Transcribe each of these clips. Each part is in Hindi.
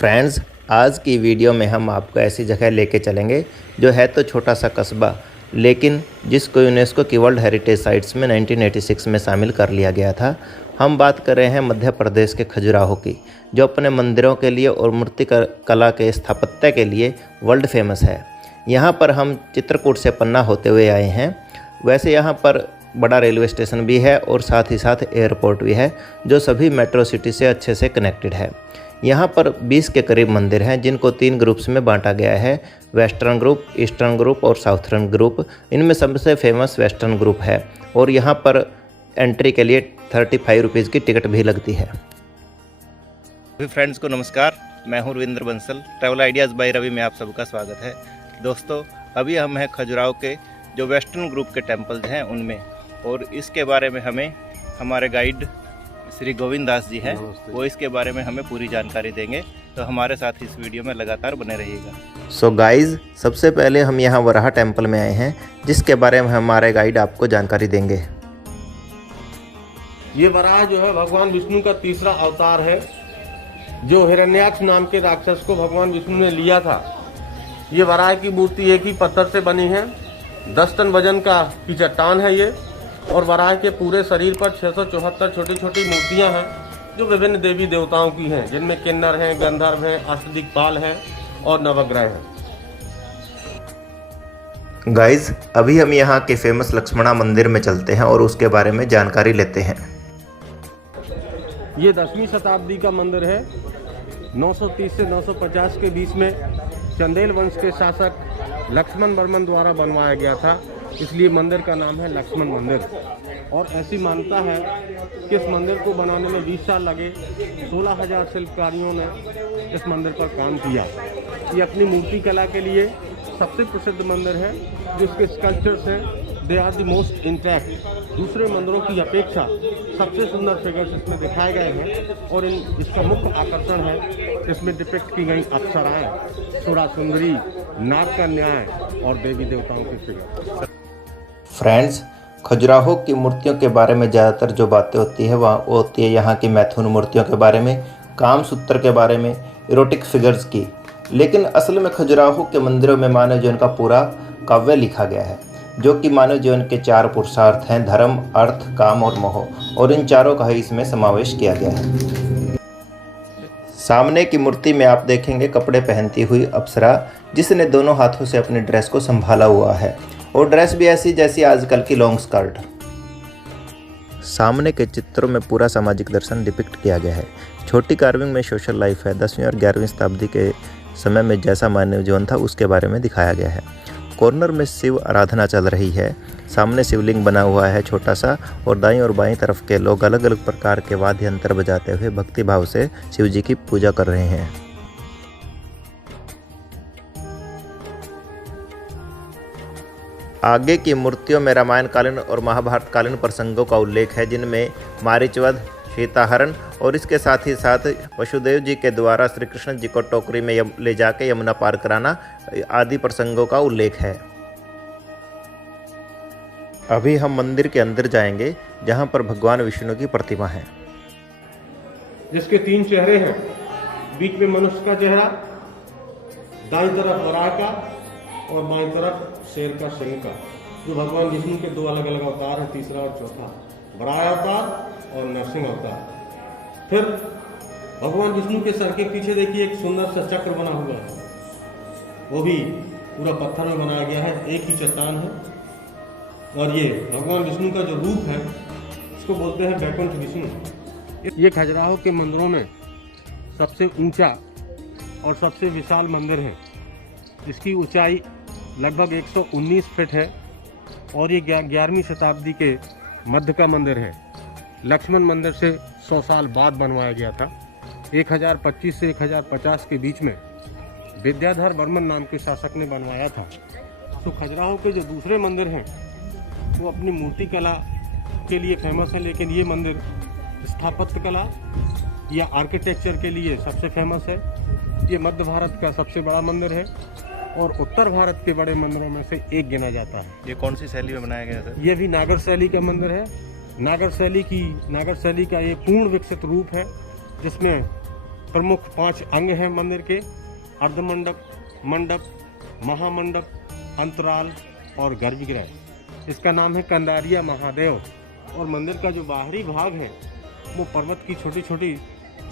फ्रेंड्स, आज की वीडियो में हम आपको ऐसी जगह लेके चलेंगे जो है तो छोटा सा कस्बा, लेकिन जिसको यूनेस्को की वर्ल्ड हेरिटेज साइट्स में 1986 में शामिल कर लिया गया था। हम बात कर रहे हैं मध्य प्रदेश के खजुराहो की, जो अपने मंदिरों के लिए और मूर्ति कला के स्थापत्य के लिए वर्ल्ड फेमस है। यहाँ पर हम चित्रकूट से पन्ना होते हुए आए हैं। वैसे यहाँ पर बड़ा रेलवे स्टेशन भी है और साथ ही साथ एयरपोर्ट भी है, जो सभी मेट्रो सिटी से अच्छे से कनेक्टेड है। यहाँ पर 20 के करीब मंदिर हैं, जिनको 3 ग्रुप्स में बांटा गया है, वेस्टर्न ग्रुप, ईस्टर्न ग्रुप और साउथर्न ग्रुप। इनमें सबसे फेमस वेस्टर्न ग्रुप है और यहाँ पर एंट्री के लिए 35 रुपीज़ की टिकट भी लगती है। सभी फ्रेंड्स को नमस्कार, मैं हूँ Ravindra Bansal. Travel ideas by Ravi में आप सबका स्वागत है। दोस्तों, अभी हम हैं खजुराहो के जो वेस्टर्न ग्रुप के टेम्पल्स हैं उनमें, और इसके बारे में हमें हमारे गाइड श्री गोविंद दास जी हैं, वो इसके बारे में हमें पूरी जानकारी देंगे। तो हमारे साथ इस वीडियो में लगातार बने रहिएगा। सो गाइज, सबसे पहले हम यहाँ वराह टेम्पल में आए हैं, जिसके बारे में हमारे गाइड आपको जानकारी देंगे। ये वराह जो है भगवान विष्णु का तीसरा अवतार है, जो हिरण्याक्ष नाम के राक्षस को भगवान विष्णु ने लिया था। ये वराह की मूर्ति एक ही पत्थर से बनी है, 10 टन वजन की चट्टान है ये, और वराह के पूरे शरीर पर 674 छोटी छोटी मूर्तियां हैं, जो विभिन्न देवी देवताओं की हैं, जिनमें किन्नर हैं, गंधर्व हैं, अष्टदिक्पाल हैं और नवग्रह हैं। गाइज, अभी हम यहाँ के फेमस लक्ष्मणा मंदिर में चलते हैं और उसके बारे में जानकारी लेते हैं। ये 10वीं शताब्दी का मंदिर है। 930 से 950 के बीच में चंदेल वंश के शासक लक्ष्मण वर्मन द्वारा बनवाया गया था, इसलिए मंदिर का नाम है लक्ष्मण मंदिर। और ऐसी मान्यता है कि इस मंदिर को बनाने में 20 साल लगे। 16,000 शिल्पकारियों ने इस मंदिर पर काम किया। ये अपनी मूर्ति कला के लिए सबसे प्रसिद्ध मंदिर है। जो इसके स्कल्पचर्स हैं, they are the most intact. दूसरे मंदिरों की अपेक्षा सबसे सुंदर फिगर्स इसमें दिखाए गए हैं, और इसका मुख्य आकर्षण है इसमें डिपिक्ट की गई अप्सराएं, सुरा सुंदरी, नाग कन्याएं और देवी देवताओं की फिगर। फ्रेंड्स, खजुराहो की मूर्तियों के बारे में ज़्यादातर जो बातें होती है वह होती है यहाँ की मैथुन मूर्तियों के बारे में, कामसूत्र के बारे में, इरोटिक फिगर्स की। लेकिन असल में खजुराहो के मंदिरों में मानव जीवन का पूरा काव्य लिखा गया है, जो कि मानव जीवन के 4 पुरुषार्थ हैं: धर्म, अर्थ, काम और मोह, और इन चारों का ही इसमें समावेश किया गया है। सामने की मूर्ति में आप देखेंगे कपड़े पहनती हुई अप्सरा, जिसने दोनों हाथों से अपनी ड्रेस को संभाला हुआ है, और ड्रेस भी ऐसी जैसी आजकल की लॉन्ग स्कर्ट। सामने के चित्रों में पूरा सामाजिक दर्शन डिपिक्ट किया गया है। छोटी कार्विंग में सोशल लाइफ है। 10वीं और 11वीं शताब्दी के समय में जैसा मानव जीवन था उसके बारे में दिखाया गया है। कॉर्नर में शिव आराधना चल रही है। सामने शिवलिंग बना हुआ है छोटा सा, और दाईं और बाईं तरफ के लोग अलग अलग प्रकार के वाद्य यंत्र बजाते हुए भक्ति भाव से शिव जी की पूजा कर रहे हैं। आगे की मूर्तियों में रामायण कालीन और महाभारत कालीन प्रसंगों का उल्लेख है, जिनमें मारीचवध, सीताहरण और इसके साथ ही साथ वसुदेव जी के द्वारा श्री कृष्ण जी को टोकरी में ले जाके यमुना पार कराना आदि प्रसंगों का उल्लेख है। अभी हम मंदिर के अंदर जाएंगे, जहां पर भगवान विष्णु की प्रतिमा है, जिसके 3 चेहरे हैं। बीच में मनुष्य का चेहरा, दाईं तरफ वराह का और बाईं तरफ शेर का, सिंह का, जो भगवान विष्णु के 2 अलग अलग अवतार हैं, तीसरा और चौथा, वराह अवतार और नरसिंह अवतार। फिर भगवान विष्णु के सर के पीछे देखिए एक सुंदर सा चक्र बना हुआ है, वो भी पूरा पत्थर में बनाया गया है, एक ही चट्टान है। और ये भगवान विष्णु का जो रूप है, इसको बोलते हैं बैकुंठ विष्णु। ये खजुराहो के मंदिरों में सबसे ऊंचा और सबसे विशाल मंदिर है। इसकी ऊंचाई लगभग 119 फीट है, और ये 11वीं शताब्दी के मध्य का मंदिर है। लक्ष्मण मंदिर से 100 साल बाद बनवाया गया था। 1025 से 1050 के बीच में विद्याधर वर्मन नाम के शासक ने बनवाया था। तो खजुराहो के जो दूसरे मंदिर हैं वो अपनी मूर्ति कला के लिए फेमस है, लेकिन ये मंदिर स्थापत्य कला या आर्किटेक्चर के लिए सबसे फेमस है। ये मध्य भारत का सबसे बड़ा मंदिर है और उत्तर भारत के बड़े मंदिरों में से एक गिना जाता है। ये कौन सी शैली में बनाया गया था? ये भी नागर शैली का मंदिर है। नागर शैली का ये पूर्ण विकसित रूप है, जिसमें प्रमुख 5 अंग हैं मंदिर के: अर्धमंडप, मंडप, महामंडप, अंतराल और गर्भगृह। इसका नाम है कंदारिया महादेव। और मंदिर का जो बाहरी भाग है वो पर्वत की छोटी छोटी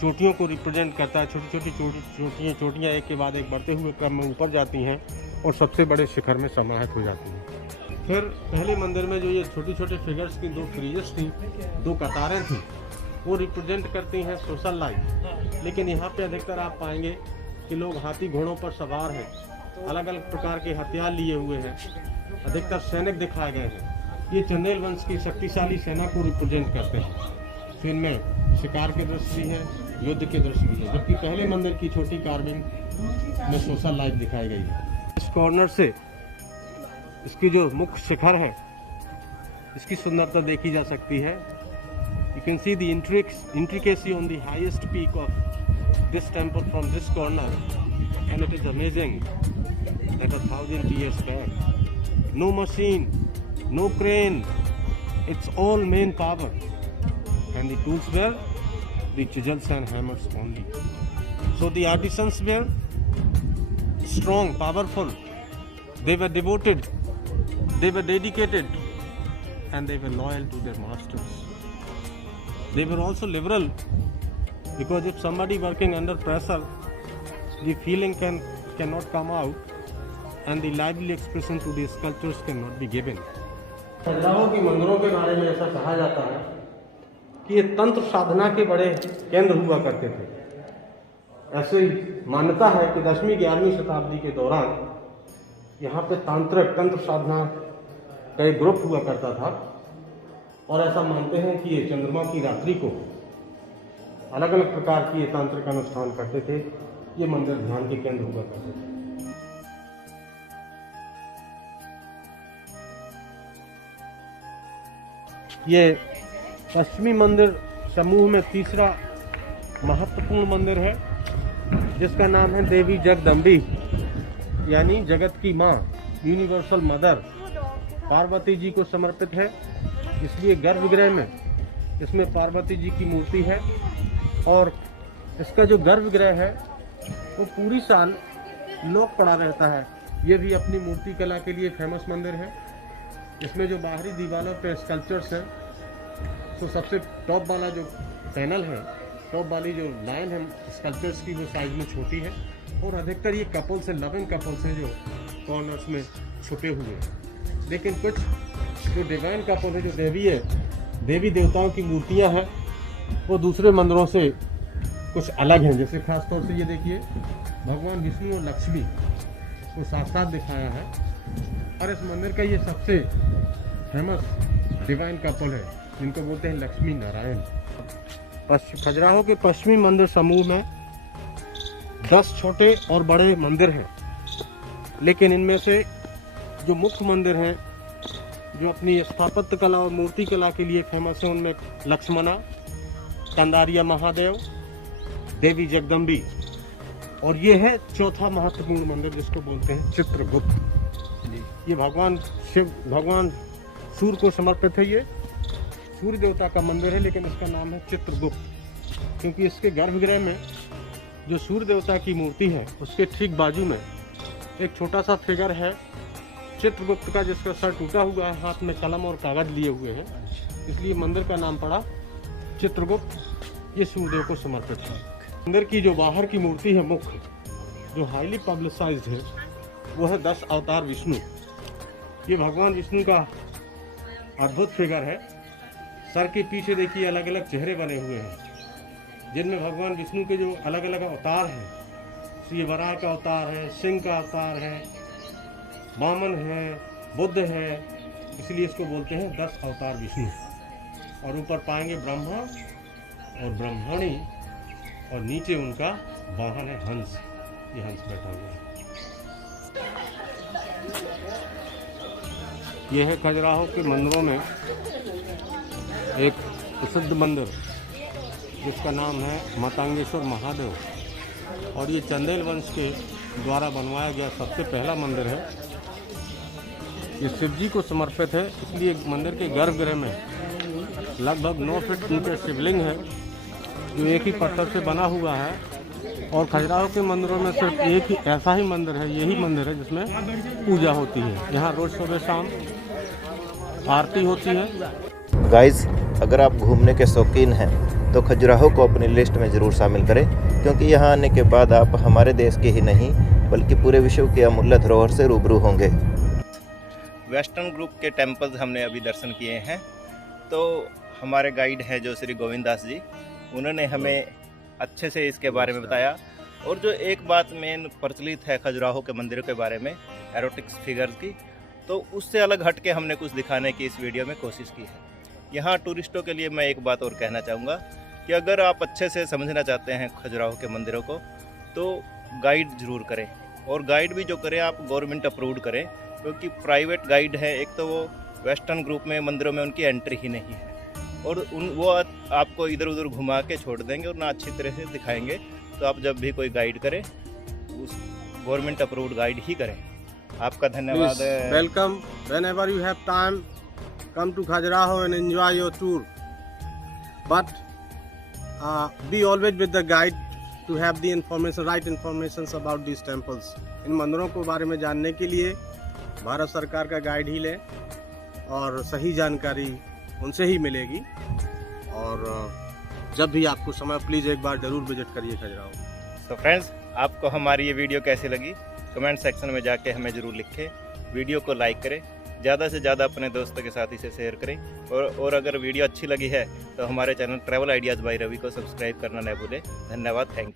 चोटियों को रिप्रेजेंट करता है। छोटी छोटी चोटियाँ एक के बाद एक बढ़ते हुए क्रम में ऊपर जाती हैं और सबसे बड़े शिखर में समाहित हो जाती हैं। फिर पहले मंदिर में जो ये छोटी छोटे फिगर्स की 2 फ्रीजेस थी, 2 कतारें थी, वो रिप्रेजेंट करती हैं सोशल लाइफ। लेकिन यहाँ पे अधिकतर आप पाएंगे कि लोग हाथी घोड़ों पर सवार हैं, अलग अलग प्रकार के हथियार लिए हुए हैं, अधिकतर सैनिक दिखाए गए हैं। ये चंदेल वंश की शक्तिशाली सेना को रिप्रेजेंट करते हैं। फिर इनमें शिकार के दृश्य भी है, युद्ध के दृश्य भी है। जबकि पहले मंदिर की छोटी कार्विंग में सोशल लाइफ दिखाई गई है। इस कॉर्नर से इसकी जो मुख्य शिखर है, इसकी सुंदरता देखी जा सकती है। You can see the intricacy on the highest peak of this temple from this corner, and it is amazing that 1000 years back, no machine, no crane, it's all main power, and the tools were the chisels and hammers only. So the artisans were strong, powerful, they were devoted, they were dedicated, and they were loyal to their masters. They were also liberal, because if somebody working under pressure, the feeling cannot come out, and the lively expression to the sculptures cannot be given. Khajuraho के मंदिरों के बारे में ऐसा कहा जाता है कि ये तंत्र साधना के बड़े केंद्र हुआ करते थे। ऐसी मान्यता है कि 10वीं 11वीं शताब्दी के दौरान यहाँ पे तांत्रिक तंत्र साधना का एक ग्रुप हुआ करता था, और ऐसा मानते हैं कि ये चंद्रमा की रात्रि को अलग अलग प्रकार की ये तांत्रिक अनुष्ठान करते थे। ये मंदिर ध्यान के केंद्र हुआ करते थे। ये पश्चिमी मंदिर समूह में तीसरा महत्वपूर्ण मंदिर है, जिसका नाम है देवी जगदम्बी, यानी जगत की माँ, यूनिवर्सल मदर। पार्वती जी को समर्पित है, इसलिए गर्भगृह में इसमें पार्वती जी की मूर्ति है। और इसका जो गर्भगृह है वो पूरी साल लोक पड़ा रहता है। ये भी अपनी मूर्ति कला के लिए फेमस मंदिर है। इसमें जो बाहरी दीवारों पे स्कल्पचर्स हैं, तो सबसे टॉप वाला जो पैनल है, टॉप वाली जो लाइन है स्कल्पचर्स की, वो साइज में छोटी है। और अधिकतर ये कपल्स हैं, लविंग कपल्स हैं जो कॉर्नर्स में छुपे हुए हैं। लेकिन कुछ जो डिवाइन कपल है, जो देवी देवताओं की मूर्तियां हैं, वो दूसरे मंदिरों से कुछ अलग हैं। जैसे खासतौर से ये देखिए, भगवान विष्णु और लक्ष्मी को साथ साथ दिखाया है। और इस मंदिर का ये सबसे फेमस डिवाइन कपल है, जिनको बोलते हैं लक्ष्मी नारायण। खजुराहो के पश्चिमी मंदिर समूह में 10 छोटे और बड़े मंदिर हैं, लेकिन इनमें से जो मुख्य मंदिर हैं, जो अपनी स्थापत्य कला और मूर्ति कला के लिए फेमस है, उनमें लक्ष्मणा, कंदारिया महादेव, देवी जगदम्बी, और ये है चौथा महत्वपूर्ण मंदिर, जिसको बोलते हैं चित्रगुप्त। ये भगवान शिव, भगवान सूर्य को समर्पित है। ये सूर्य देवता का मंदिर है, लेकिन इसका नाम है चित्रगुप्त, क्योंकि इसके गर्भगृह में जो सूर्य देवता की मूर्ति है, उसके ठीक बाजू में एक छोटा सा फिगर है चित्रगुप्त का, जिसका सर टूटा हुआ है, हाथ में कलम और कागज लिए हुए हैं, इसलिए मंदिर का नाम पड़ा चित्रगुप्त। ये सूर्यदेव को समर्पित है। मंदिर की जो बाहर की मूर्ति है मुख्य, जो हाईली पब्लिसाइज्ड है, वो है 10 अवतार विष्णु। ये भगवान विष्णु का अद्भुत फिगर है। सर के पीछे देखिए अलग अलग चेहरे बने हुए हैं, जिनमें भगवान विष्णु के जो अलग अलग अवतार हैं, ये वराह का अवतार है, सिंह का अवतार है, वामन है, बुद्ध है, इसलिए इसको बोलते हैं 10 अवतार विष्णु। और ऊपर पाएंगे ब्रह्मा और ब्रह्मणी, और नीचे उनका वाहन है हंस। ये हंस बैठा हुआ है। यह है खजुराहो के मंदिरों में एक प्रसिद्ध मंदिर, जिसका नाम है मातंगेश्वर महादेव, और ये चंदेल वंश के द्वारा बनवाया गया सबसे पहला मंदिर है। ये शिव जी को समर्पित है, इसलिए मंदिर के गर्भगृह में लगभग 9 फीट ऊंचे शिवलिंग है, जो एक ही पत्थर से बना हुआ है, और खजुराहो के मंदिरों में सिर्फ एक ही ऐसा ही मंदिर है, यही मंदिर है जिसमें पूजा होती है। यहाँ रोज़ सुबह शाम आरती होती है। गाइस, अगर आप घूमने के शौकीन हैं तो खजुराहो को अपनी लिस्ट में ज़रूर शामिल करें, क्योंकि यहाँ आने के बाद आप हमारे देश के ही नहीं बल्कि पूरे विश्व के अमूल्य धरोहर से रूबरू होंगे। वेस्टर्न ग्रुप के टेम्पल्स हमने अभी दर्शन किए हैं। तो हमारे गाइड हैं जो श्री गोविंद दास जी, उन्होंने हमें अच्छे से इसके बारे में बताया। और जो एक बात मेन प्रचलित है खजुराहो के मंदिरों के बारे में, एरोटिक्स फिगर्स की, तो उससे अलग हट के हमने कुछ दिखाने की इस वीडियो में कोशिश की है। यहाँ टूरिस्टों के लिए मैं एक बात और कहना चाहूँगा कि अगर आप अच्छे से समझना चाहते हैं खजुराहो के मंदिरों को तो गाइड ज़रूर करें, और गाइड भी जो करें आप गवर्नमेंट अप्रूव्ड करें, क्योंकि प्राइवेट गाइड है एक तो वो वेस्टर्न ग्रुप में मंदिरों में उनकी एंट्री ही नहीं है, और वो आपको इधर उधर घुमा के छोड़ देंगे और ना अच्छी तरह से दिखाएंगे। तो आप जब भी कोई गाइड करें उस गवर्नमेंट अप्रूव्ड गाइड ही करें। आपका धन्यवाद। Welcome, whenever you have time, come to Khajuraho and enjoy your tour. But be always with the guide to have the information, right informations about these temples. इन मंदिरों को बारे में जानने के लिए भारत सरकार का गाइड ही लें और सही जानकारी उनसे ही मिलेगी। और जब भी आपको समय, प्लीज़ एक बार ज़रूर विजिट करिए खजुराहो। तो फ्रेंड्स, आपको हमारी ये वीडियो कैसी लगी कमेंट सेक्शन में जाके हमें ज़रूर लिखें। वीडियो को लाइक करें, ज़्यादा से ज़्यादा अपने दोस्तों के साथ इसे शेयर करें, और अगर वीडियो अच्छी लगी है तो हमारे channel travel ideas by Ravi को सब्सक्राइब करना न भूलें। धन्यवाद, थैंक यू।